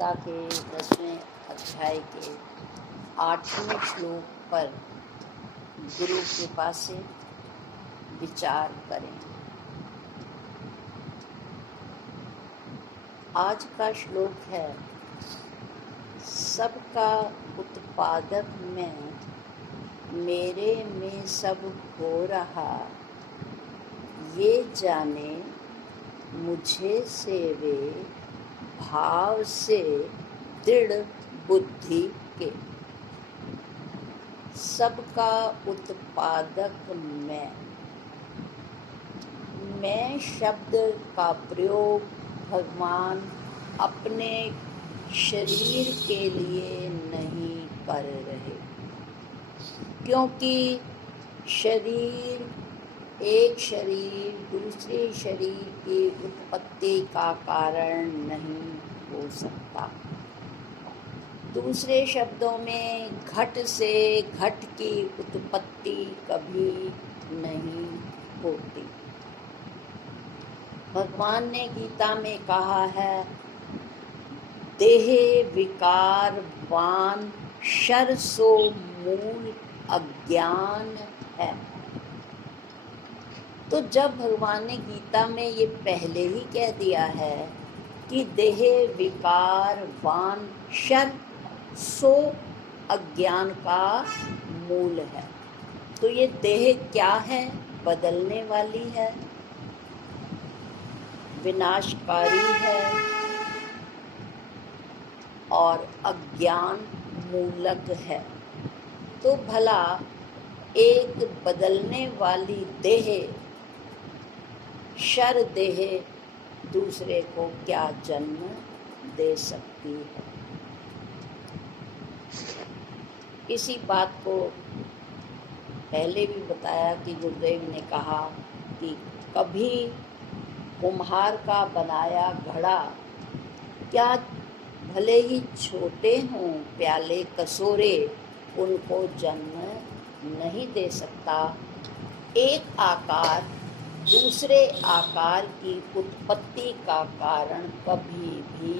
गीता के 10वें अध्याय के 8वें श्लोक पर गुरु कृपा से विचार करें। आज का श्लोक है, सबका उत्पादक मैं, मेरे में सब हो रहा, ये जाने मुझे से वे भाव से दृढ़ बुद्धि के। सबका उत्पादक मैं शब्द का प्रयोग भगवान अपने शरीर के लिए नहीं कर रहे, क्योंकि एक शरीर दूसरे शरीर की उत्पत्ति का कारण नहीं हो सकता। दूसरे शब्दों में घट से घट की उत्पत्ति कभी नहीं होती। भगवान ने गीता में कहा है, देह विकारवान शर सो मूल अज्ञान है। तो जब भगवान ने गीता में ये पहले ही कह दिया है कि देह विकारवान शर सो अज्ञान का मूल है, तो ये देह क्या है? बदलने वाली है, विनाशकारी है और अज्ञान मूलक है। तो भला एक बदलने वाली देह, शर देह दूसरे को क्या जन्म दे सकती है? इसी बात को पहले भी बताया कि गुरुदेव ने कहा कि कभी कुम्हार का बनाया घड़ा क्या भले ही छोटे हों प्याले कसूरे, उनको जन्म नहीं दे सकता। एक आकार दूसरे आकार की उत्पत्ति का कारण कभी भी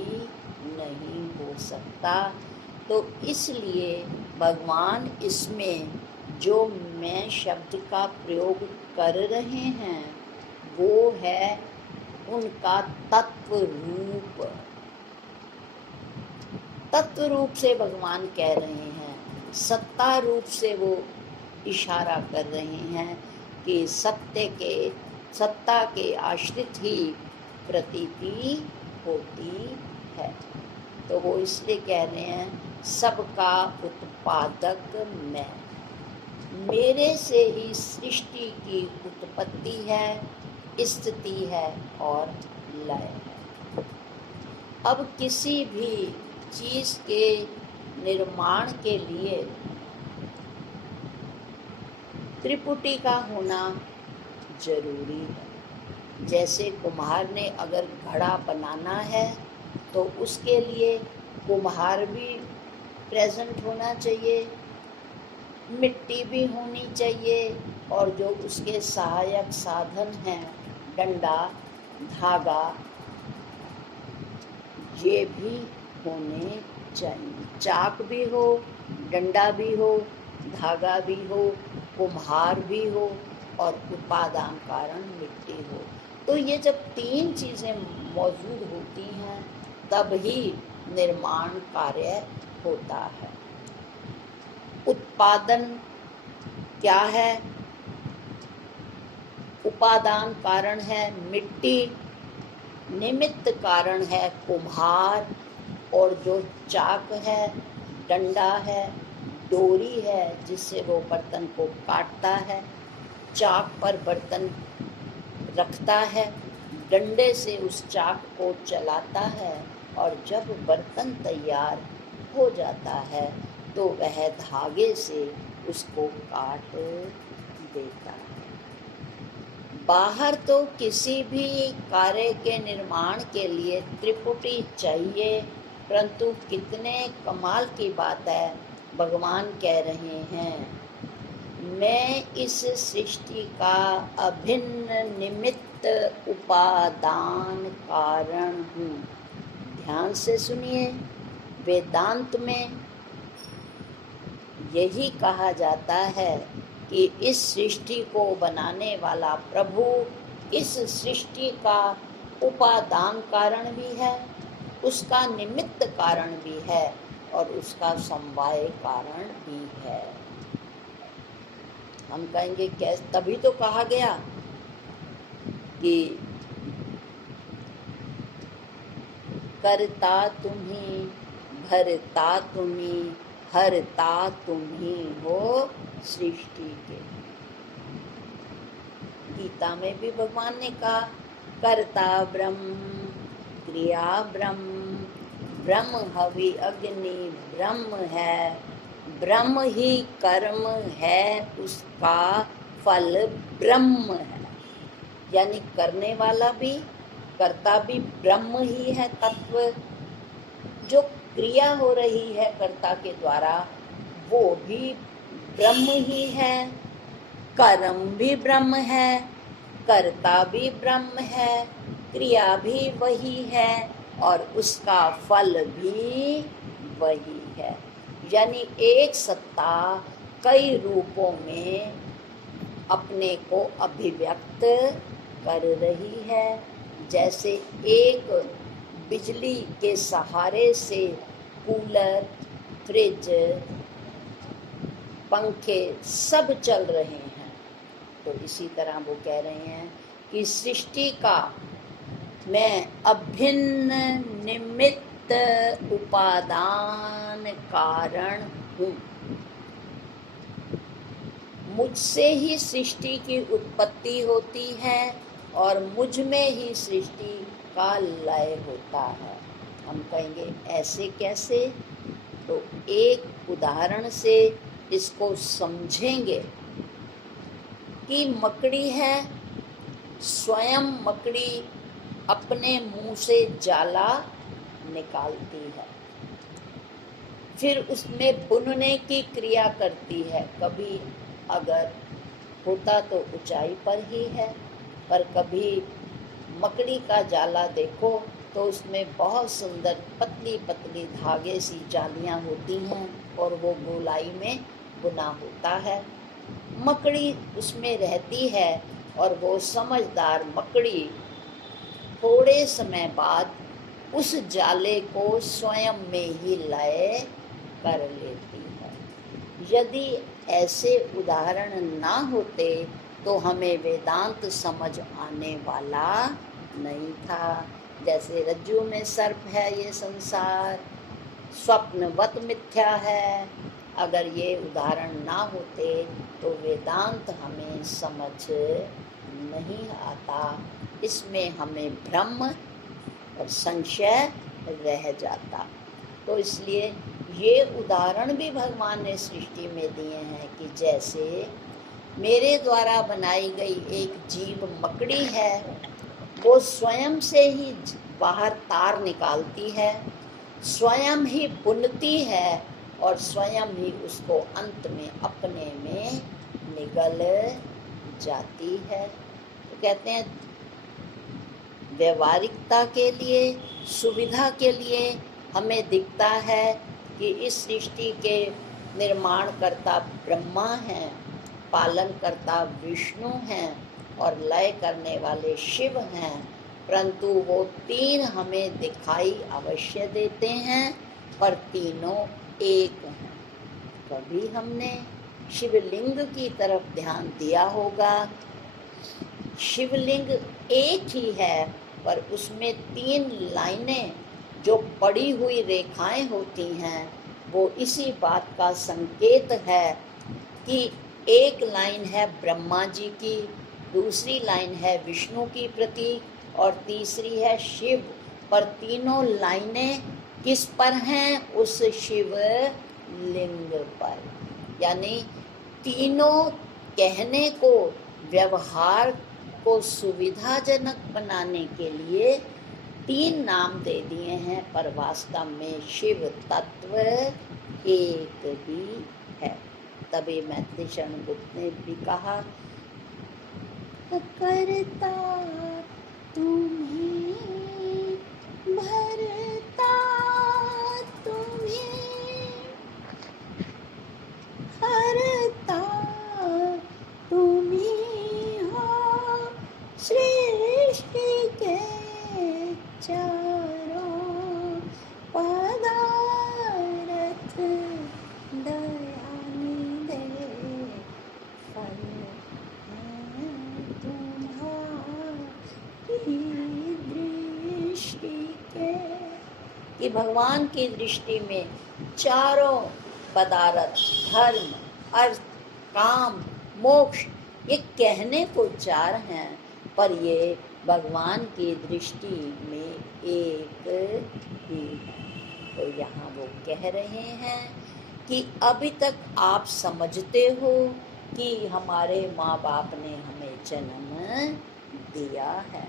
नहीं हो सकता। तो इसलिए भगवान इसमें जो मैं शब्द का प्रयोग कर रहे हैं वो है उनका तत्व रूप। तत्व रूप से भगवान कह रहे हैं, सत्ता रूप से वो इशारा कर रहे हैं कि सत्ता के आश्रित ही प्रतीति होती है। तो वो इसलिए कह रहे हैं, सबका उत्पादक मैं, मेरे से ही सृष्टि की उत्पत्ति है, स्थिति है और लय है। अब किसी भी चीज के निर्माण के लिए त्रिपुटी का होना जरूरी है। जैसे कुम्हार ने अगर घड़ा बनाना है तो उसके लिए कुम्हार भी प्रेजेंट होना चाहिए, मिट्टी भी होनी चाहिए और जो उसके सहायक साधन हैं, डंडा, धागा, ये भी होने चाहिए। चाक भी हो, डंडा भी हो, धागा भी हो, कुम्हार भी हो और उपादान कारण मिट्टी हो। तो ये जब तीन चीज़ें मौजूद होती हैं तब ही निर्माण कार्य होता है। उत्पादन क्या है? उपादान कारण है मिट्टी, निमित्त कारण है कुम्हार, और जो चाक है, डंडा है, डोरी है जिससे वो बर्तन को काटता है, चाक पर बर्तन रखता है, डंडे से उस चाक को चलाता है और जब बर्तन तैयार हो जाता है तो वह धागे से उसको काट देता है। बाहर तो किसी भी कार्य के निर्माण के लिए त्रिपुटी चाहिए, परंतु कितने कमाल की बात है, भगवान कह रहे हैं, मैं इस सृष्टि का अभिन्न निमित्त उपादान कारण हूँ। ध्यान से सुनिए। वेदांत में यही कहा जाता है कि इस सृष्टि को बनाने वाला प्रभु इस सृष्टि का उपादान कारण भी है, उसका निमित्त कारण भी है और उसका समवाय कारण भी है। हम कहेंगे कैसे? तभी तो कहा गया कि करता तुम्ही, भरता तुम्ही, हरता तुम्ही हो सृष्टि के। गीता में भी भगवान ने कहा कर्ता ब्रह्म, क्रिया ब्रह्म, ब्रह्म हवि अग्नि ब्रह्म है, ब्रह्म ही कर्म है, उसका फल ब्रह्म है। यानी करने वाला भी, कर्ता भी ब्रह्म ही है तत्व। जो क्रिया हो रही है कर्ता के द्वारा वो भी ब्रह्म ही है, कर्म भी ब्रह्म है, कर्ता भी ब्रह्म है, क्रिया भी वही है और उसका फल भी वही है। यानी एक सत्ता कई रूपों में अपने को अभिव्यक्त कर रही है। जैसे एक बिजली के सहारे से कूलर, फ्रिज, पंखे सब चल रहे हैं, तो इसी तरह वो कह रहे हैं कि सृष्टि का मैं अभिन्न निमित्त उपादान कारण हूँ। मुझसे ही सृष्टि की उत्पत्ति होती है और मुझ में ही सृष्टि का लय होता है। हम कहेंगे ऐसे कैसे? तो एक उदाहरण से इसको समझेंगे कि मकड़ी है, स्वयं मकड़ी अपने मुंह से जाला निकालती है, फिर उसमें बुनने की क्रिया करती है। कभी अगर होता तो ऊंचाई पर ही है, पर कभी मकड़ी का जाला देखो तो उसमें बहुत सुंदर पतली पतली धागे सी जालियां होती हैं और वो गोलाई में बुना होता है। मकड़ी उसमें रहती है और वो समझदार मकड़ी थोड़े समय बाद उस जाले को स्वयं में ही लय कर लेती है। यदि ऐसे उदाहरण ना होते तो हमें वेदांत समझ आने वाला नहीं था। जैसे रज्जु में सर्प है, ये संसार स्वप्नवत मिथ्या है। अगर ये उदाहरण ना होते तो वेदांत हमें समझ नहीं आता, इसमें हमें भ्रम और संशय रह जाता। तो इसलिए ये उदाहरण भी भगवान ने सृष्टि में दिए हैं कि जैसे मेरे द्वारा बनाई गई एक जीव मकड़ी है, वो स्वयं से ही बाहर तार निकालती है, स्वयं ही बुनती है और स्वयं ही उसको अंत में अपने में निगल जाती है। तो कहते हैं व्यवहारिकता के लिए, सुविधा के लिए हमें दिखता है कि इस सृष्टि के निर्माण करता ब्रह्मा हैं, पालन करता विष्णु हैं और लय करने वाले शिव हैं, परंतु वो तीन हमें दिखाई अवश्य देते हैं पर तीनों एक हैं। कभी हमने शिवलिंग की तरफ ध्यान दिया होगा, शिवलिंग एक ही है पर उसमें तीन लाइनें जो पड़ी हुई रेखाएं होती हैं वो इसी बात का संकेत है कि एक लाइन है ब्रह्मा जी की, दूसरी लाइन है विष्णु की प्रतीक और तीसरी है शिव। पर तीनों लाइनें किस पर हैं? उस शिव लिंग पर। यानी तीनों कहने को, व्यवहार को सुविधाजनक बनाने के लिए तीन नाम दे दिए हैं, पर वास्तव में शिव तत्व एक ही है। तभी मैत्री शरण गुप्त ने भी कहा करता तुम्हें भरता कि भगवान की दृष्टि में चारों पदार्थ, धर्म, अर्थ, काम, मोक्ष, ये कहने को चार हैं, पर ये भगवान की दृष्टि में एक ही है। तो यहाँ वो कह रहे हैं कि अभी तक आप समझते हो कि हमारे माँ बाप ने हमें जन्म दिया है।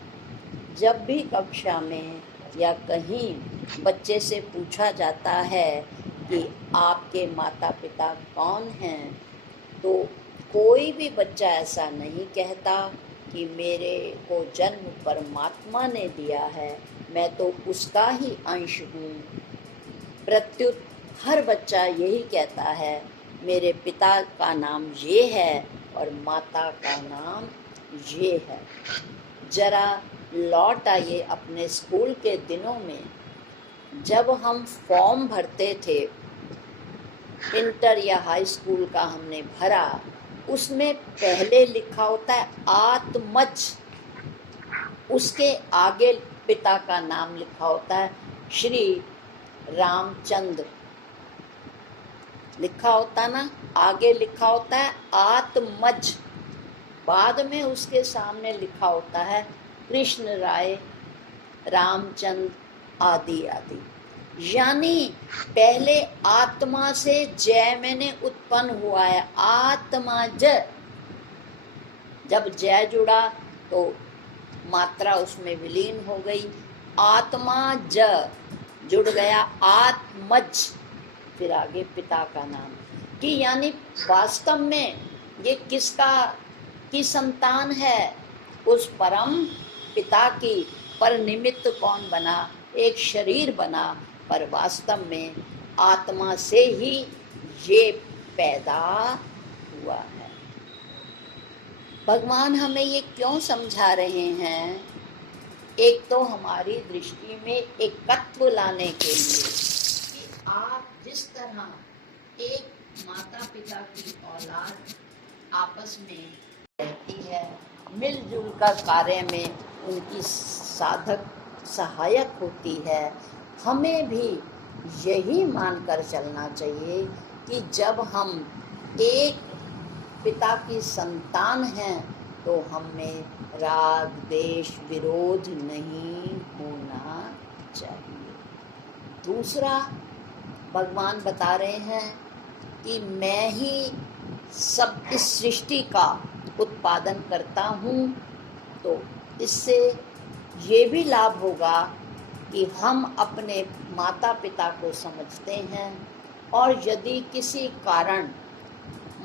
जब भी कक्षा में या कहीं बच्चे से पूछा जाता है कि आपके माता पिता कौन हैं, तो कोई भी बच्चा ऐसा नहीं कहता कि मेरे को जन्म परमात्मा ने दिया है, मैं तो उसका ही अंश हूँ। प्रत्युत हर बच्चा यही कहता है, मेरे पिता का नाम ये है और माता का नाम ये है। जरा लौट आइए अपने स्कूल के दिनों में, जब हम फॉर्म भरते थे, इंटर या हाई स्कूल का हमने भरा, उसमें पहले लिखा होता है आत्मज, उसके आगे पिता का नाम लिखा होता है श्री रामचंद्र, लिखा होता ना, आगे लिखा होता है आत्मज, बाद में उसके सामने लिखा होता है कृष्ण राय, रामचंद्र आदि आदि। यानी पहले आत्मा से जय मैंने उत्पन्न हुआ है, आत्मा ज, जब जय जुड़ा तो मात्रा उसमें विलीन हो गई, आत्मा ज जुड़ गया, आत्मज, फिर आगे पिता का नाम, कि यानी वास्तव में ये किसका की संतान है, उस परम पिता की। पर निमित्त कौन बना, एक शरीर बना, पर वास्तव में आत्मा से ही ये पैदा हुआ है। भगवान हमें ये क्यों समझा रहे हैं? एक तो हमारी दृष्टि में एकत्व लाने के लिए कि आप जिस तरह एक माता पिता की औलाद आपस में रहती है, मिलजुल कर कार्य में उनकी साधक सहायक होती है, हमें भी यही मानकर चलना चाहिए कि जब हम एक पिता की संतान हैं तो हमें राग द्वेष विरोध नहीं होना चाहिए। दूसरा, भगवान बता रहे हैं कि मैं ही सब इस सृष्टि का उत्पादन करता हूँ, तो इससे ये भी लाभ होगा कि हम अपने माता पिता को समझते हैं, और यदि किसी कारण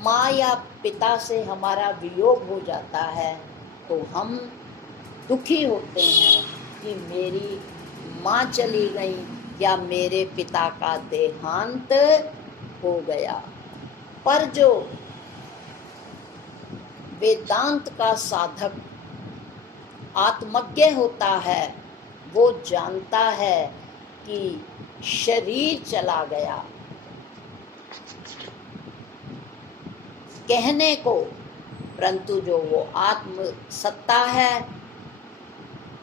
माँ या पिता से हमारा वियोग हो जाता है तो हम दुखी होते हैं कि मेरी माँ चली गई या मेरे पिता का देहांत हो गया। पर जो वेदांत का साधक आत्मज्ञ होता है, वो जानता है कि शरीर चला गया कहने को, परंतु जो वो आत्म सत्ता है,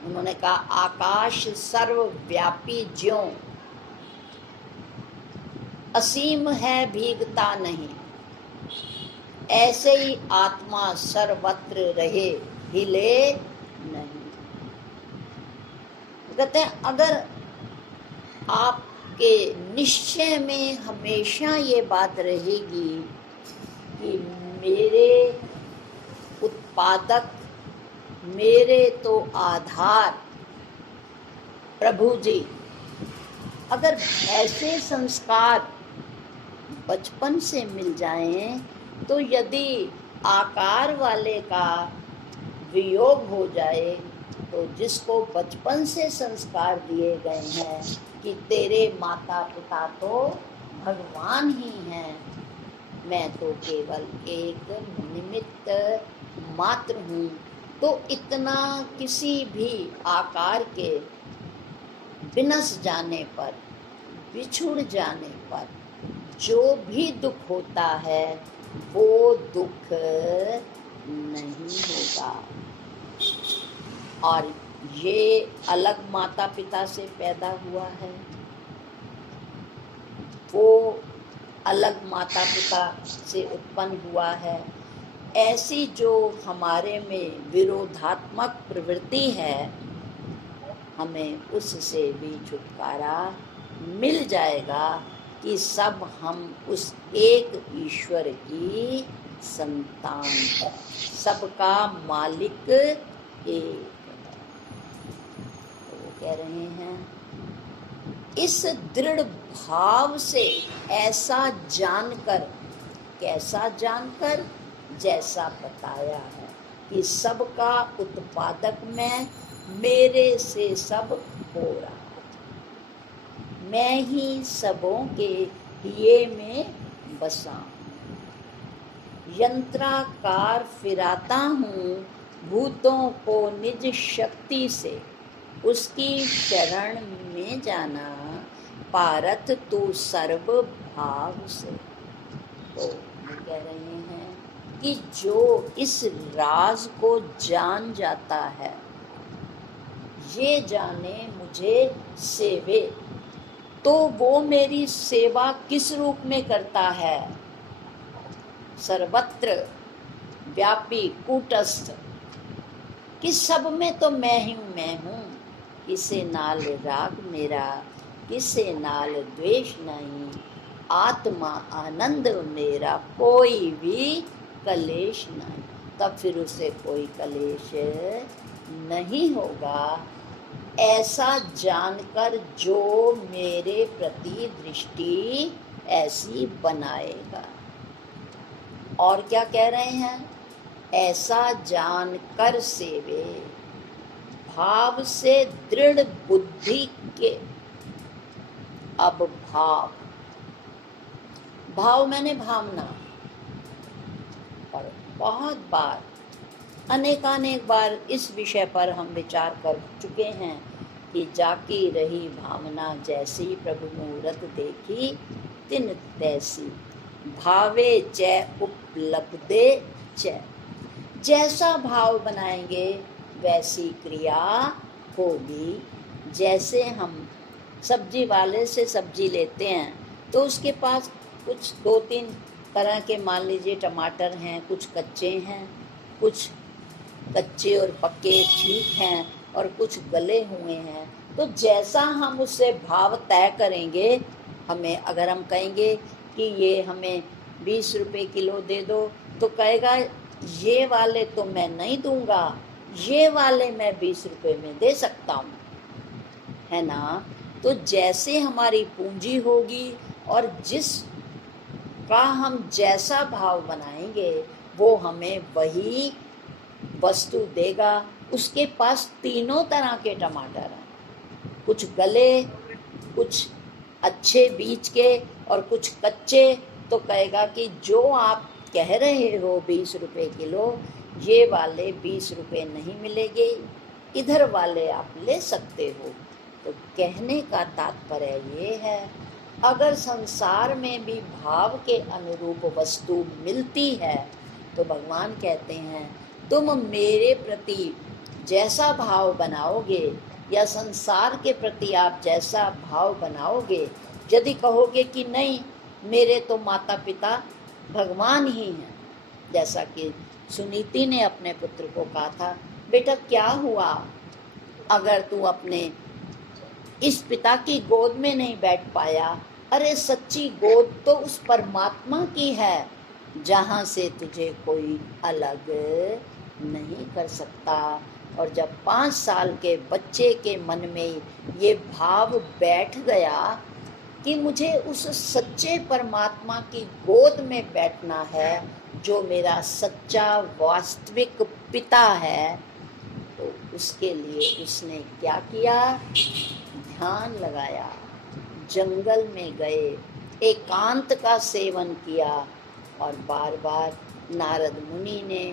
उन्होंने कहा आकाश सर्वव्यापी ज्यों, असीम है भीगता नहीं, ऐसे ही आत्मा सर्वत्र रहे हिले नहीं। कहते हैं अगर आपके निश्चय में हमेशा ये बात रहेगी कि मेरे उत्पादक, मेरे तो आधार प्रभु जी, अगर ऐसे संस्कार बचपन से मिल जाएं, तो यदि आकार वाले का वियोग हो जाए तो जिसको बचपन से संस्कार दिए गए हैं कि तेरे माता पिता तो भगवान ही हैं, मैं तो केवल एक निमित्त मात्र हूँ, तो इतना किसी भी आकार के विनश जाने पर, बिछुड़ जाने पर जो भी दुख होता है वो दुख नहीं होगा। और ये अलग माता पिता से पैदा हुआ है, वो अलग माता पिता से उत्पन्न हुआ है। ऐसी जो हमारे में विरोधात्मक प्रवृत्ति है, हमें उससे भी छुटकारा मिल जाएगा कि सब हम उस एक ईश्वर की संतान है, सबका मालिक एक है। तो वो कह रहे हैं, इस दृढ़ भाव से ऐसा जानकर, कैसा जानकर, जैसा बताया है कि सबका उत्पादक मैं, मेरे से सब हो रहा है, मैं ही सबों के हिये में बसा, यंत्राकार फिराता हूँ भूतों को निज शक्ति से, उसकी शरण में जाना पारत तू सर्व भाव से। तो ये कह रहे हैं कि जो इस राज को जान जाता है, ये जाने मुझे सेवे, तो वो मेरी सेवा किस रूप में करता है? सर्वत्र व्यापी कूटस्थ, कि सब में तो मैं हूँ, किसे नाल राग मेरा, किसे नाल द्वेष नहीं, आत्मा आनंद मेरा, कोई भी कलेश नहीं। तब फिर उसे कोई कलेश नहीं होगा। ऐसा जानकर जो मेरे प्रति दृष्टि ऐसी बनाएगा। और क्या कह रहे हैं? ऐसा जानकर सेवे, भाव से दृढ़ बुद्धि के। अब भाव, भाव मैंने भावना, पर बहुत बार, अनेकानेक बार इस विषय पर हम विचार कर चुके हैं कि जाकी रही भावना जैसी, प्रभु मूरत देखी तिन तैसी, भावे च उपलब्धे च। जैसा भाव बनाएंगे वैसी क्रिया होगी। जैसे हम सब्जी वाले से सब्जी लेते हैं तो उसके पास कुछ 2-3 तरह के, मान लीजिए टमाटर हैं, कुछ कच्चे हैं, कुछ कच्चे और पक्के ठीक हैं और कुछ गले हुए हैं। तो जैसा हम उससे भाव तय करेंगे, हमें अगर हम कहेंगे कि ये हमें 20 रुपए किलो दे दो, तो कहेगा ये वाले तो मैं नहीं दूंगा, ये वाले मैं 20 रुपए में दे सकता हूँ, है ना। तो जैसे हमारी पूंजी होगी और जिस का हम जैसा भाव बनाएंगे वो हमें वही वस्तु देगा। उसके पास 3 तरह के टमाटर हैं, कुछ गले, कुछ अच्छे बीज के और कुछ कच्चे। तो कहेगा कि जो आप कह रहे हो 20 रुपए किलो, ये वाले 20 रुपए नहीं मिलेंगे, इधर वाले आप ले सकते हो। तो कहने का तात्पर्य ये है, अगर संसार में भी भाव के अनुरूप वस्तु मिलती है तो भगवान कहते हैं तुम मेरे प्रति जैसा भाव बनाओगे या संसार के प्रति आप जैसा भाव बनाओगे, यदि कहोगे कि नहीं मेरे तो माता पिता भगवान ही हैं, जैसा कि सुनीति ने अपने पुत्र को कहा था, बेटा क्या हुआ अगर तू अपने इस पिता की गोद में नहीं बैठ पाया? अरे सच्ची गोद तो उस परमात्मा की है जहाँ से तुझे कोई अलग नहीं कर सकता। और जब 5 साल के बच्चे के मन में ये भाव बैठ गया कि मुझे उस सच्चे परमात्मा की गोद में बैठना है जो मेरा सच्चा वास्तविक पिता है, तो उसके लिए उसने क्या किया? ध्यान लगाया, जंगल में गए, एकांत का सेवन किया और बार बार नारद मुनि ने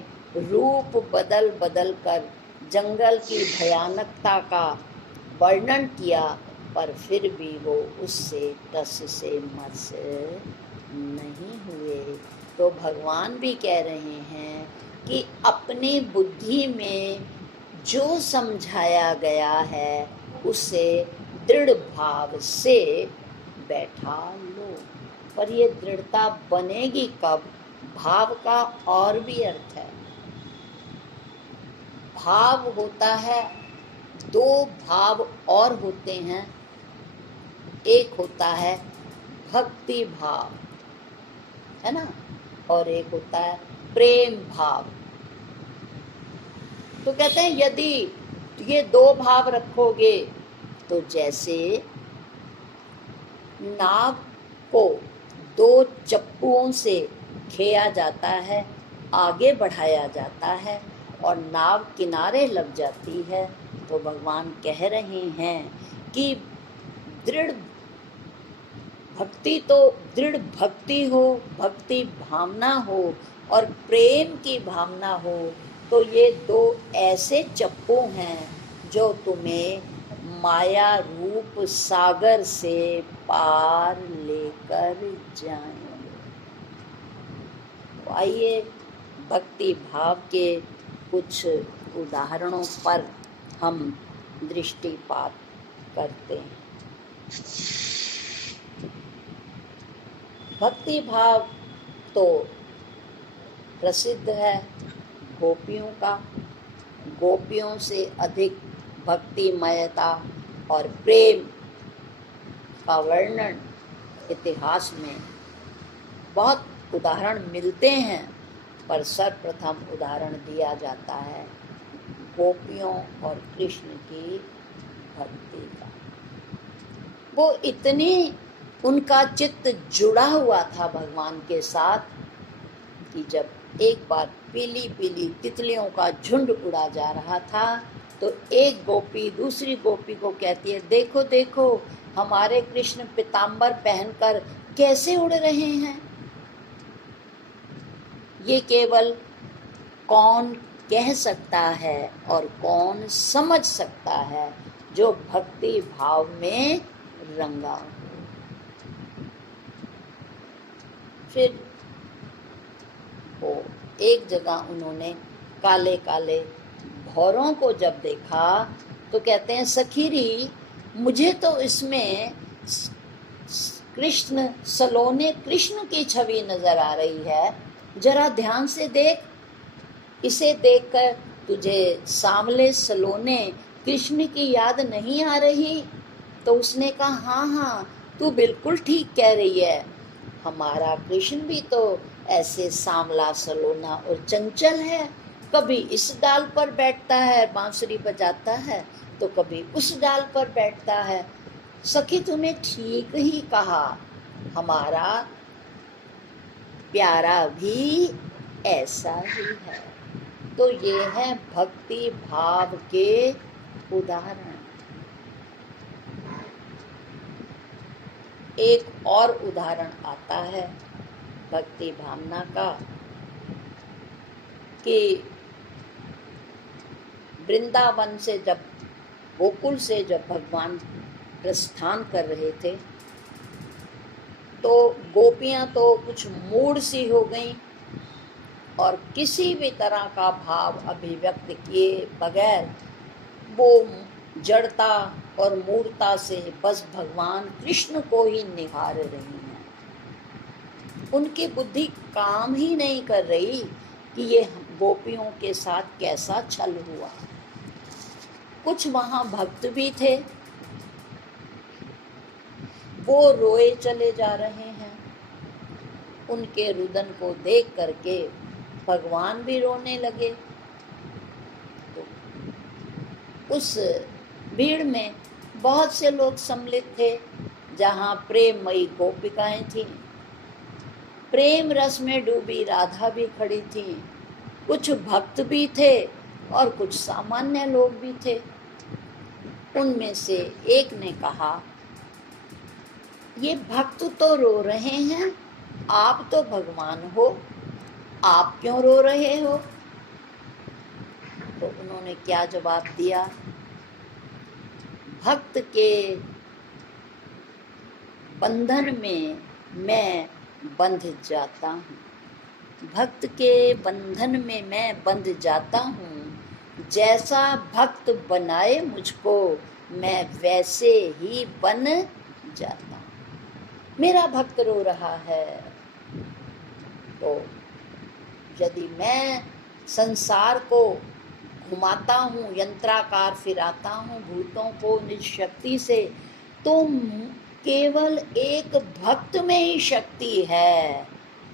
रूप बदल बदल कर जंगल की भयानकता का वर्णन किया, पर फिर भी वो उससे टस से मस नहीं हुए। तो भगवान भी कह रहे हैं कि अपनी बुद्धि में जो समझाया गया है उसे दृढ़ भाव से बैठा लो। पर ये दृढ़ता बनेगी कब? भाव का और भी अर्थ है। भाव होता है, दो भाव और होते हैं। एक होता है भक्ति भाव, है ना, और एक होता है प्रेम भाव। तो कहते हैं यदि ये दो भाव रखोगे तो जैसे नाव को दो चप्पुओं से खेया जाता है, आगे बढ़ाया जाता है और नाव किनारे लग जाती है, तो भगवान कह रहे हैं कि दृढ़ भक्ति तो दृढ़ भक्ति हो, भक्ति भावना हो और प्रेम की भावना हो, तो ये दो ऐसे चप्पू हैं जो तुम्हें माया रूप सागर से पार लेकर जाएंगे। तो आइए भक्ति भाव के कुछ उदाहरणों पर हम दृष्टिपात करते हैं। भक्ति भाव तो प्रसिद्ध है गोपियों का। गोपियों से अधिक भक्तिमयता और प्रेम का वर्णन इतिहास में बहुत उदाहरण मिलते हैं, पर सर्वप्रथम उदाहरण दिया जाता है गोपियों और कृष्ण की भक्ति का। वो इतनी उनका चित्त जुड़ा हुआ था भगवान के साथ कि जब एक बार पीली पीली तितलियों का झुंड उड़ा जा रहा था तो एक गोपी दूसरी गोपी को कहती है, देखो देखो हमारे कृष्ण पीतांबर पहनकर कैसे उड़ रहे हैं। ये केवल कौन कह सकता है और कौन समझ सकता है जो भक्ति भाव में रंगा। फिर वो एक जगह उन्होंने काले काले भौरों को जब देखा तो कहते हैं, सखीरी मुझे तो इसमें कृष्ण सलोने कृष्ण की छवि नजर आ रही है, जरा ध्यान से देख। इसे देखकर तुझे सांवले सलोने कृष्ण की याद नहीं आ रही? तो उसने कहा, हाँ हाँ तू बिल्कुल ठीक कह रही है, हमारा कृष्ण भी तो ऐसे सांवला सलोना और चंचल है। कभी इस डाल पर बैठता है बांसुरी बजाता है तो कभी उस डाल पर बैठता है। सखी तूने ठीक ही कहा, हमारा प्यारा भी ऐसा ही है। तो ये है भक्ति भाव के उदाहरण। एक और उदाहरण आता है भक्ति भावना का कि वृंदावन से जब गोकुल से जब भगवान प्रस्थान कर रहे थे तो गोपियां तो कुछ मूड सी हो गईं और किसी भी तरह का भाव अभिव्यक्त किए बगैर वो जड़ता और मूर्ता से बस भगवान कृष्ण को ही निहार रही हैं। उनकी बुद्धि काम ही नहीं कर रही कि ये गोपियों के साथ कैसा छल हुआ। कुछ वहाँ भक्त भी थे, वो रोए चले जा रहे हैं। उनके रुदन को देख करके भगवान भी रोने लगे। तो उस भीड़ में बहुत से लोग सम्मिलित थे जहाँ प्रेममयी गोपिकाएं थीं, प्रेम रस में डूबी राधा भी खड़ी थी, कुछ भक्त भी थे और कुछ सामान्य लोग भी थे। उनमें से एक ने कहा, ये भक्त तो रो रहे हैं, आप तो भगवान हो, आप क्यों रो रहे हो? तो उन्होंने क्या जवाब दिया, भक्त के बंधन में मैं बंध जाता हूँ, भक्त के बंधन में मैं बंध जाता हूँ, जैसा भक्त बनाए मुझको मैं वैसे ही बन जाता हूँ। मेरा भक्त रो रहा है। तो यदि मैं संसार को घुमाता हूँ, यंत्राकार फिराता हूँ भूतों को निज शक्ति से, तो केवल एक भक्त में ही शक्ति है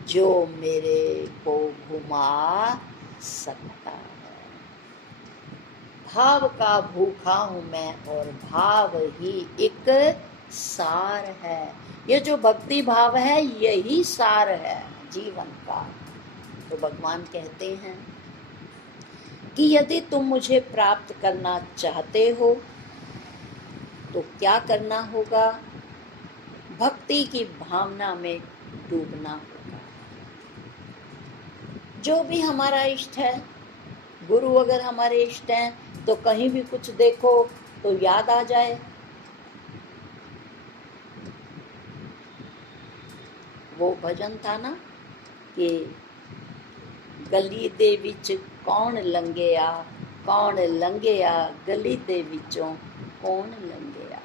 जो मेरे को घुमा सकता है। भाव का भूखा हूँ मैं और भाव ही एक सार है। ये जो भक्ति भाव है यही सार है जीवन का। तो भगवान कहते हैं कि यदि तुम मुझे प्राप्त करना चाहते हो तो क्या करना होगा? भक्ति की भावना में डूबना होगा। जो भी हमारा इष्ट है, गुरु अगर हमारे इष्ट हैं, तो कहीं भी कुछ देखो तो याद आ जाए वो भजन था ना कि गली दे विच कौन लंघिया, कौन लंघिया गली दे विचों कौन लंघिया।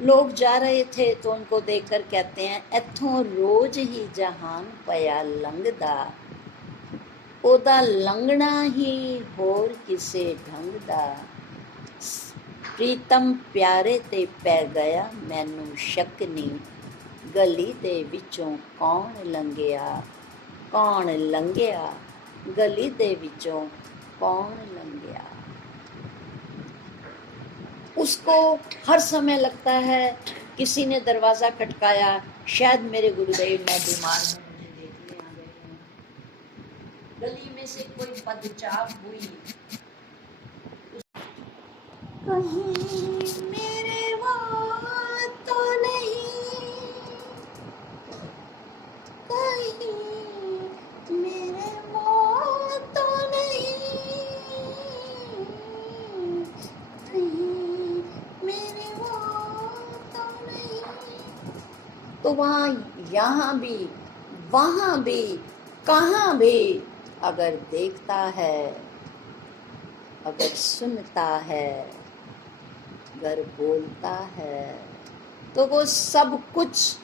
लोग जा रहे थे तो उनको देखकर कहते हैं, इथों रोज ही जहान पया लंघदा, ओदा लंघना ही होर किसे ढंग दा। प्रीतम प्यारे ते पै गया मैनू शक नी, गली दे विचों कौन लंघिया, कौन लंघिया गली दे विचों कौन लंघिया। उसको हर समय लगता है किसी ने दरवाजा खटकाया, शायद मेरे गुरुदेव मैं बीमार हूँ, मुझे देखने आ गए हैं। गली में से कोई पदचाप हुई, कहीं मेरे वहाँ तो नहीं, कहीं मेरे वहाँ तो नहीं, कहीं मेरे वहाँ तो नहीं। तो वहाँ यहाँ भी वहाँ भी कहाँ भी अगर देखता है, अगर सुनता है, अगर बोलता है, तो वो सब कुछ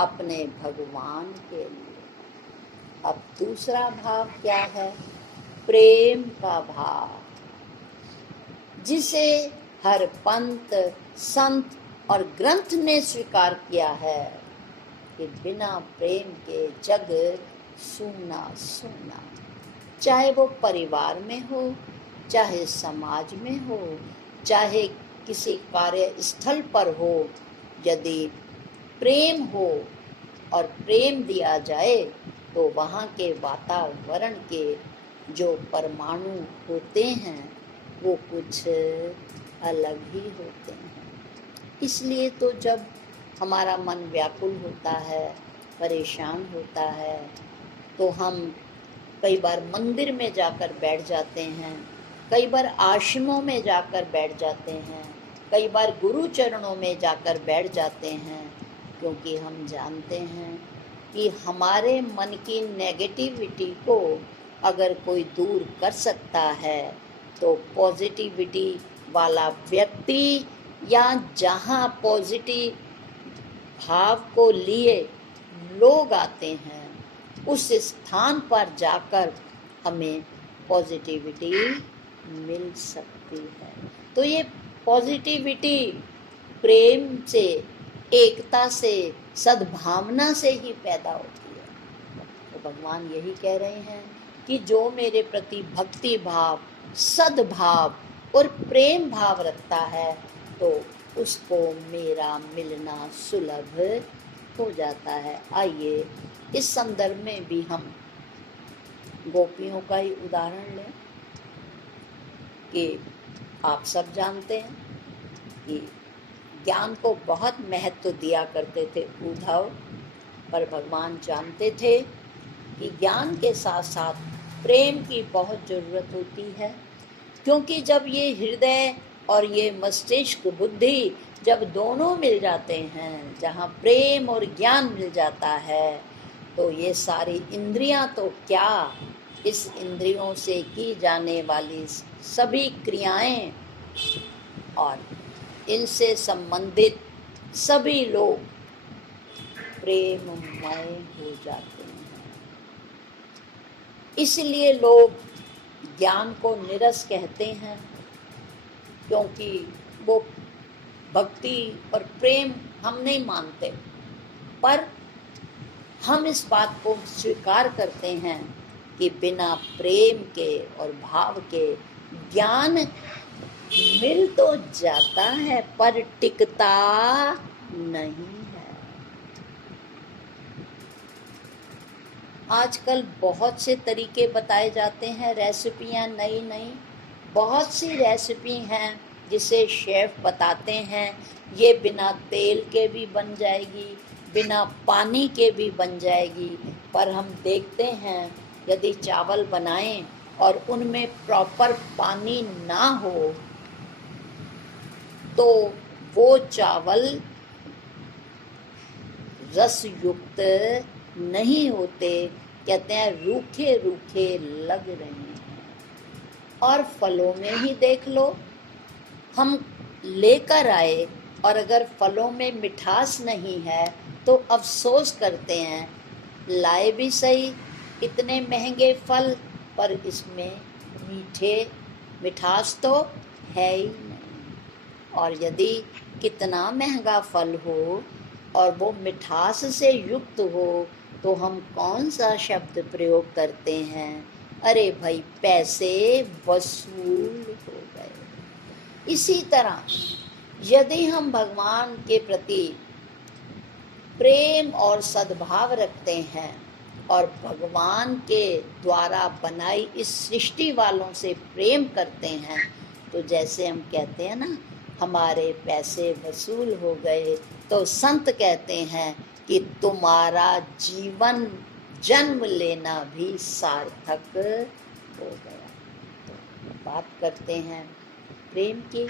अपने भगवान के लिए। अब दूसरा भाव क्या है? प्रेम का भाव, जिसे हर पंथ, संत और ग्रंथ ने स्वीकार किया है कि बिना प्रेम के जग सूना सूना। चाहे वो परिवार में हो, चाहे समाज में हो, चाहे किसी कार्य स्थल पर हो, यदि प्रेम हो और प्रेम दिया जाए तो वहाँ के वातावरण के जो परमाणु होते हैं वो कुछ अलग ही होते हैं। इसलिए तो जब हमारा मन व्याकुल होता है, परेशान होता है, तो हम कई बार मंदिर में जाकर बैठ जाते हैं, कई बार आश्रमों में जाकर बैठ जाते हैं, कई बार गुरु चरणों में जाकर बैठ जाते हैं, क्योंकि हम जानते हैं कि हमारे मन की नेगेटिविटी को अगर कोई दूर कर सकता है तो पॉजिटिविटी वाला व्यक्ति या जहाँ पॉजिटिव भाव को लिए लोग आते हैं उस स्थान पर जाकर हमें पॉजिटिविटी मिल सकती है। तो ये पॉजिटिविटी प्रेम से, एकता से, सद्भावना से ही पैदा होती है। तो भगवान यही कह रहे हैं कि जो मेरे प्रति भक्ति भाव, सद्भाव और प्रेम भाव रखता है तो उसको मेरा मिलना सुलभ हो जाता है। आइए इस संदर्भ में भी हम गोपियों का ही उदाहरण लें कि आप सब जानते हैं कि ज्ञान को बहुत महत्व दिया करते थे उद्धव, पर भगवान जानते थे कि ज्ञान के साथ साथ प्रेम की बहुत ज़रूरत होती है, क्योंकि जब ये हृदय और ये मस्तिष्क बुद्धि जब दोनों मिल जाते हैं, जहाँ प्रेम और ज्ञान मिल जाता है, तो ये सारी इंद्रियां तो क्या, इस इंद्रियों से की जाने वाली सभी क्रियाएं और इनसे संबंधित सभी लोग प्रेममय हो जाते हैं। इसलिए लोग ज्ञान को नीरस कहते हैं, क्योंकि वो भक्ति और प्रेम हम नहीं मानते। पर हम इस बात को स्वीकार करते हैं कि बिना प्रेम के और भाव के ज्ञान मिल तो जाता है पर टिकता नहीं है। आजकल बहुत से तरीके बताए जाते हैं, रेसिपियां नई नई बहुत सी रेसिपी हैं जिसे शेफ बताते हैं ये बिना तेल के भी बन जाएगी, बिना पानी के भी बन जाएगी। पर हम देखते हैं यदि चावल बनाएं और उनमें प्रॉपर पानी ना हो तो वो चावल रस युक्त नहीं होते, कहते हैं रूखे रूखे लग रहे हैं। और फलों में ही देख लो, हम लेकर आए और अगर फलों में मिठास नहीं है तो अफसोस करते हैं, लाए भी सही इतने महंगे फल पर इसमें मिठास तो है ही नहीं। और यदि कितना महंगा फल हो और वो मिठास से युक्त हो तो हम कौन सा शब्द प्रयोग करते हैं, अरे भाई पैसे वसूल हो गए। इसी तरह यदि हम भगवान के प्रति प्रेम और सद्भाव रखते हैं और भगवान के द्वारा बनाई इस सृष्टि वालों से प्रेम करते हैं तो जैसे हम कहते हैं ना, हमारे पैसे वसूल हो गए, तो संत कहते हैं कि तुम्हारा जीवन जन्म लेना भी सार्थक हो गया। तो बात करते हैं प्रेम की।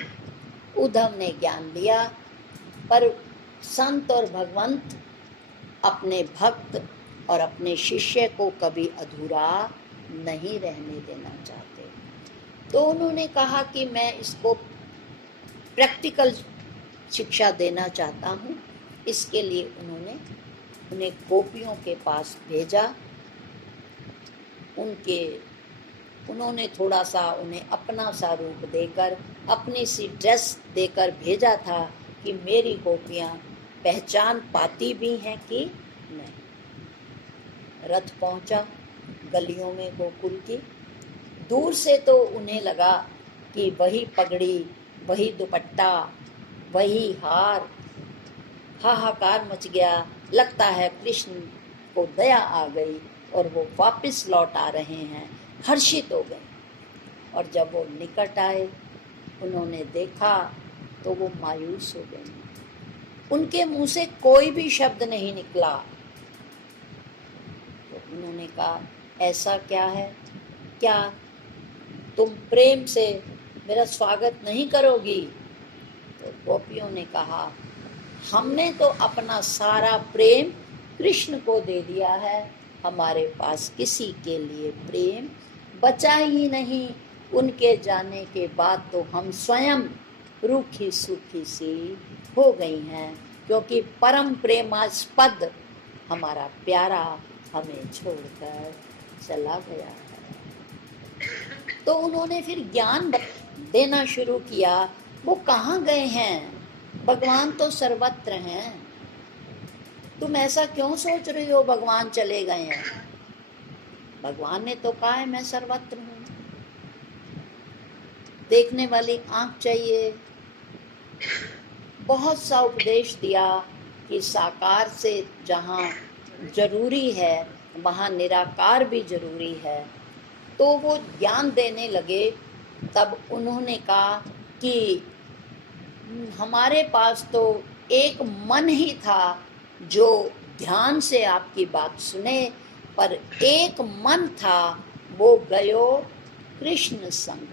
उद्धव ने ज्ञान लिया पर संत और भगवंत अपने भक्त और अपने शिष्य को कभी अधूरा नहीं रहने देना चाहते। तो उन्होंने कहा कि मैं इसको प्रैक्टिकल शिक्षा देना चाहता हूँ। इसके लिए उन्हें गोपियों के पास भेजा। उन्होंने थोड़ा सा उन्हें अपना सा रूप देकर, अपनी सी ड्रेस देकर भेजा था कि मेरी गोपियाँ पहचान पाती भी हैं कि नहीं। रथ पहुंचा गलियों में गोकुल की। दूर से तो उन्हें लगा कि वही पगड़ी, वही दुपट्टा, वही हार, हाहाकार मच गया। लगता है कृष्ण को दया आ गई और वो वापस लौट आ रहे हैं। हर्षित हो गए और जब वो निकट आए उन्होंने देखा तो वो मायूस हो गए। उनके मुंह से कोई भी शब्द नहीं निकला। तो उन्होंने कहा ऐसा क्या है, क्या तुम प्रेम से मेरा स्वागत नहीं करोगी? तो गोपियों ने कहा हमने तो अपना सारा प्रेम कृष्ण को दे दिया है, हमारे पास किसी के लिए प्रेम बचा ही नहीं। उनके जाने के बाद तो हम स्वयं रूखी सूखी सी हो गई हैं, क्योंकि परम प्रेमास्पद हमारा प्यारा हमें छोड़कर चला गया है। तो उन्होंने फिर ज्ञान देना शुरू किया। वो कहाँ गए हैं? भगवान तो सर्वत्र हैं। तुम ऐसा क्यों सोच रही हो भगवान चले गए हैं? भगवान ने तो कहा है मैं सर्वत्र हूँ। देखने वाली आंख चाहिए। बहुत सा उपदेश दिया कि साकार से जहाँ जरूरी है वहाँ निराकार भी जरूरी है। तो वो ज्ञान देने लगे। तब उन्होंने कहा कि हमारे पास तो एक मन ही था जो ध्यान से आपकी बात सुने, पर एक मन था वो गयो कृष्ण संग।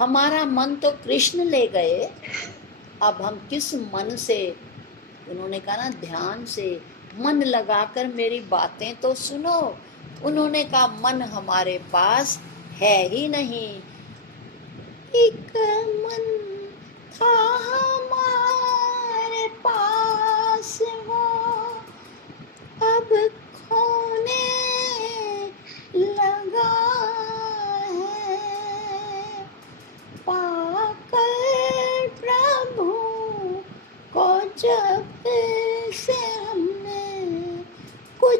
हमारा मन तो कृष्ण ले गए, अब हम किस मन से? उन्होंने कहा ना ध्यान से मन लगाकर मेरी बातें तो सुनो। उन्होंने कहा मन हमारे पास है ही नहीं। एक मन था हमारे पास वो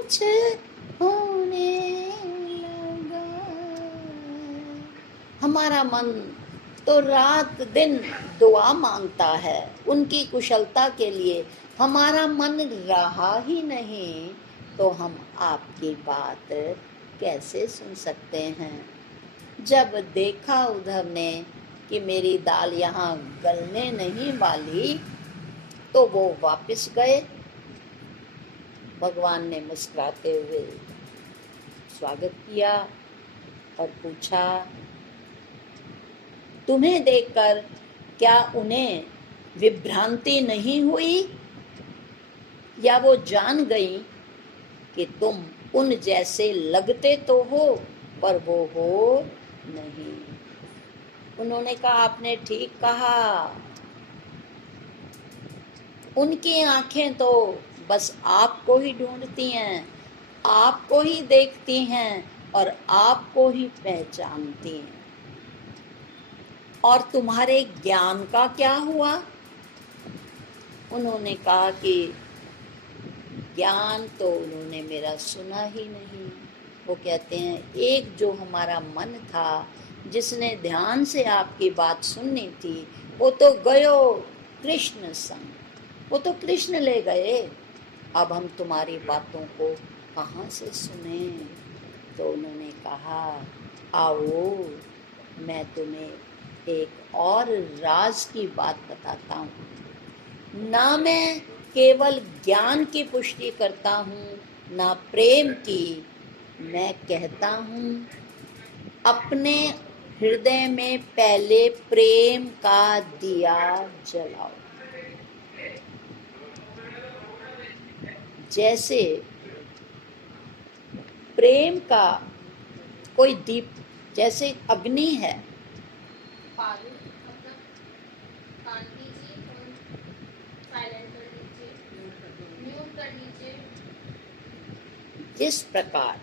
कुछ होने लगा। हमारा मन तो रात दिन दुआ मांगता है उनकी कुशलता के लिए, हमारा मन रहा ही नहीं तो हम आपकी बात कैसे सुन सकते हैं। जब देखा उद्धव ने कि मेरी दाल यहाँ गलने नहीं वाली तो वो वापस गए। भगवान ने मुस्कुराते हुए स्वागत किया और पूछा, तुम्हें देखकर क्या उन्हें विभ्रांति नहीं हुई, या वो जान गई कि तुम उन जैसे लगते तो हो पर वो हो नहीं। उन्होंने कहा, आपने ठीक कहा, उनकी आंखें तो बस आपको ही ढूंढती हैं, आपको ही देखती हैं और आपको ही पहचानती हैं। और तुम्हारे ज्ञान का क्या हुआ? उन्होंने कहा कि ज्ञान तो उन्होंने मेरा सुना ही नहीं। वो कहते हैं, एक जो हमारा मन था जिसने ध्यान से आपकी बात सुननी थी वो तो गयो कृष्ण संग, वो तो कृष्ण ले गए। अब हम तुम्हारी बातों को कहाँ से सुने? तो उन्होंने कहा, आओ मैं तुम्हें एक और राज की बात बताता हूँ। ना मैं केवल ज्ञान की पुष्टि करता हूँ ना प्रेम की, मैं कहता हूँ अपने हृदय में पहले प्रेम का दिया जलाओ। जैसे प्रेम का कोई दीप, जैसे अग्नि है, जिस प्रकार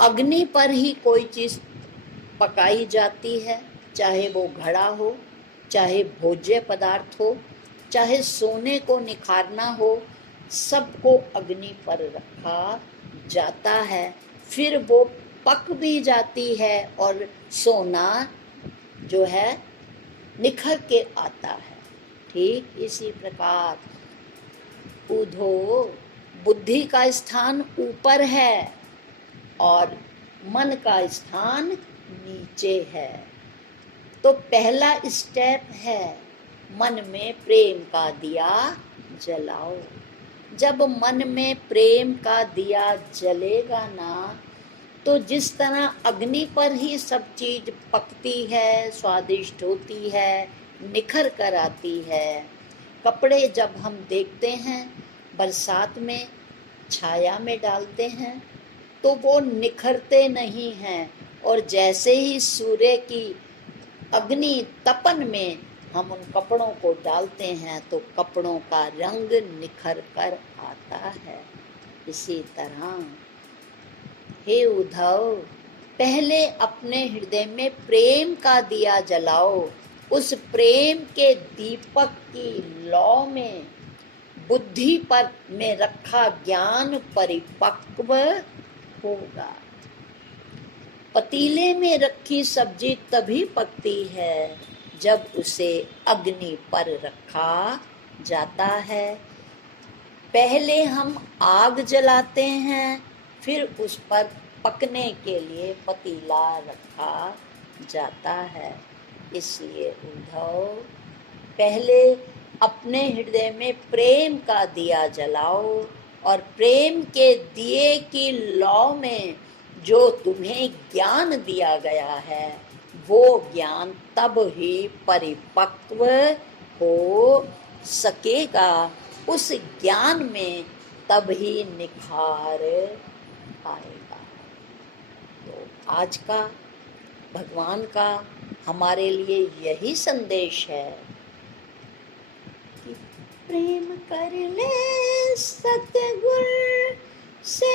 अग्नि पर ही कोई चीज पकाई जाती है, चाहे वो घड़ा हो, चाहे भोज्य पदार्थ हो, चाहे सोने को निखारना हो, सबको अग्नि पर रखा जाता है, फिर वो पक भी जाती है और सोना जो है निखर के आता है। ठीक इसी प्रकार उधो बुद्धि का स्थान ऊपर है और मन का स्थान नीचे है। तो पहला स्टेप है मन में प्रेम का दिया जलाओ। जब मन में प्रेम का दिया जलेगा ना, तो जिस तरह अग्नि पर ही सब चीज पकती है, स्वादिष्ट होती है, निखर कर आती है। कपड़े जब हम देखते हैं बरसात में छाया में डालते हैं तो वो निखरते नहीं हैं, और जैसे ही सूर्य की अग्नि तपन में हम उन कपड़ों को डालते हैं तो कपड़ों का रंग निखर कर आता है। इसी तरह हे उद्धव, पहले अपने हृदय में प्रेम का दिया जलाओ। उस प्रेम के दीपक की लौ में बुद्धि पर में रखा ज्ञान परिपक्व होगा। पतीले में रखी सब्जी तभी पकती है जब उसे अग्नि पर रखा जाता है। पहले हम आग जलाते हैं, फिर उस पर पकने के लिए पतीला रखा जाता है। इसलिए उद्धव, पहले अपने हृदय में प्रेम का दिया जलाओ, और प्रेम के दिए की लौ में जो तुम्हें ज्ञान दिया गया है वो ज्ञान तब ही परिपक्व हो सकेगा। उस ज्ञान में तब ही निखार आएगा। तो आज का भगवान का हमारे लिए यही संदेश है कि प्रेम कर ले सतगुर से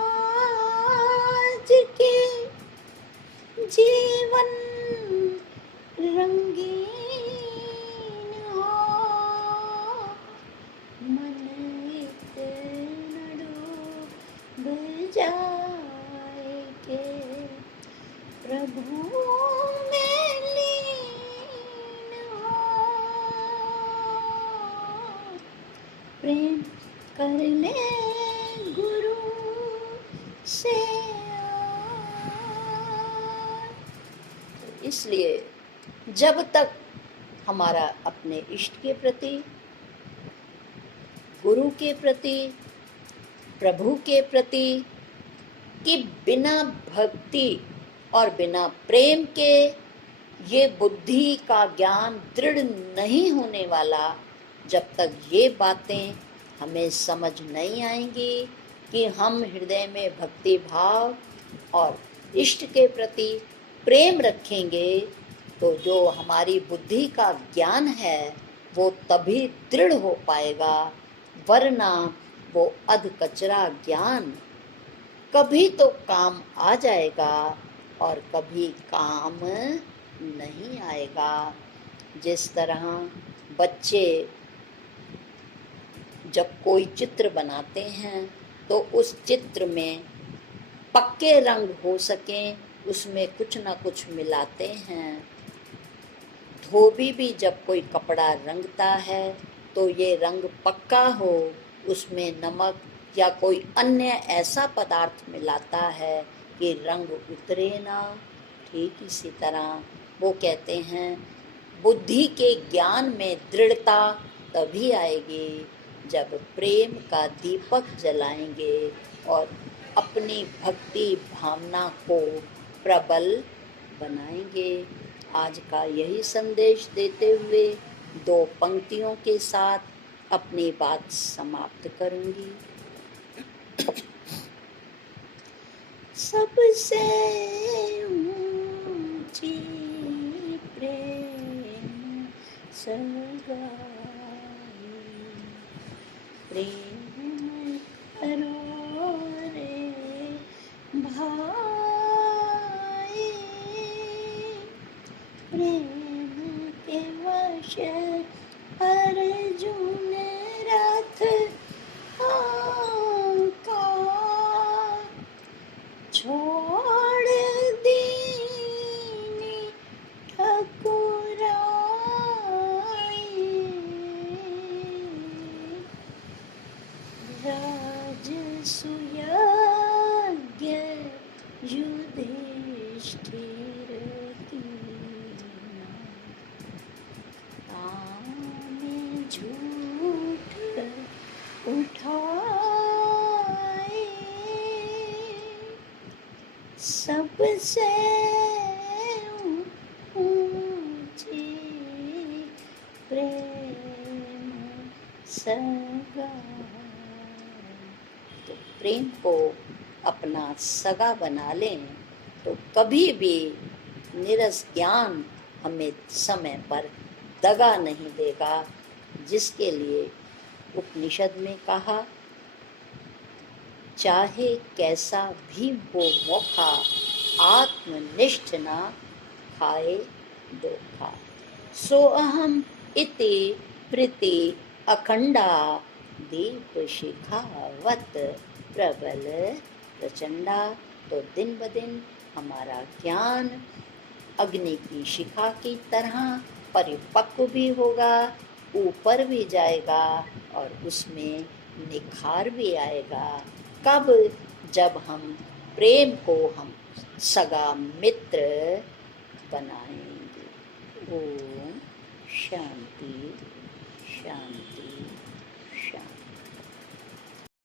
आज के जीवन रंगीन हो। मन इत न कर ले गुरु से। इसलिए जब तक हमारा अपने इष्ट के प्रति, गुरु के प्रति, प्रभु के प्रति कि बिना भक्ति और बिना प्रेम के ये बुद्धि का ज्ञान दृढ़ नहीं होने वाला, जब तक ये बातें हमें समझ नहीं आएंगी कि हम हृदय में भक्ति भाव और इष्ट के प्रति प्रेम रखेंगे, तो जो हमारी बुद्धि का ज्ञान है वो तभी दृढ़ हो पाएगा, वरना वो अध कचरा ज्ञान कभी तो काम आ जाएगा और कभी काम नहीं आएगा। जिस तरह बच्चे जब कोई चित्र बनाते हैं तो उस चित्र में पक्के रंग हो सकें उसमें कुछ ना कुछ मिलाते हैं। धोबी भी जब कोई कपड़ा रंगता है तो ये रंग पक्का हो, उसमें नमक या कोई अन्य ऐसा पदार्थ मिलाता है कि रंग उतरे ना। ठीक इसी तरह वो कहते हैं बुद्धि के ज्ञान में दृढ़ता तभी आएगी जब प्रेम का दीपक जलाएंगे और अपनी भक्ति भावना को प्रबल बनाएंगे। आज का यही संदेश देते हुए 2 पंक्तियों के साथ अपनी बात समाप्त करूंगी। सबसे ऊंची प्रेम सगाई, प्रेम करो रे भाई, प्रेम के वश अर्जुन रथ का छोड़ दीनी ठकुराई, राजसूय युधिष्ठिर आने झूठ उठाए, सबसे ऊंची प्रेम सगा। तो प्रेम को अपना सगा बना लें तो कभी भी निरस ज्ञान हमें समय पर दगा नहीं देगा, जिसके लिए उपनिषद में कहा चाहे कैसा भी हो मौका आत्मनिष्ठ न खाए धोखा। सो अहम इति प्रीति अखंडा दीप शिखावत प्रबल प्रचंडा। तो दिन ब दिन हमारा ज्ञान अग्नि की शिखा की तरह परिपक्व भी होगा, ऊपर भी जाएगा और उसमें निखार भी आएगा। कब? जब हम प्रेम को हम सगा मित्र बनाएंगे। ओम शांति शांति।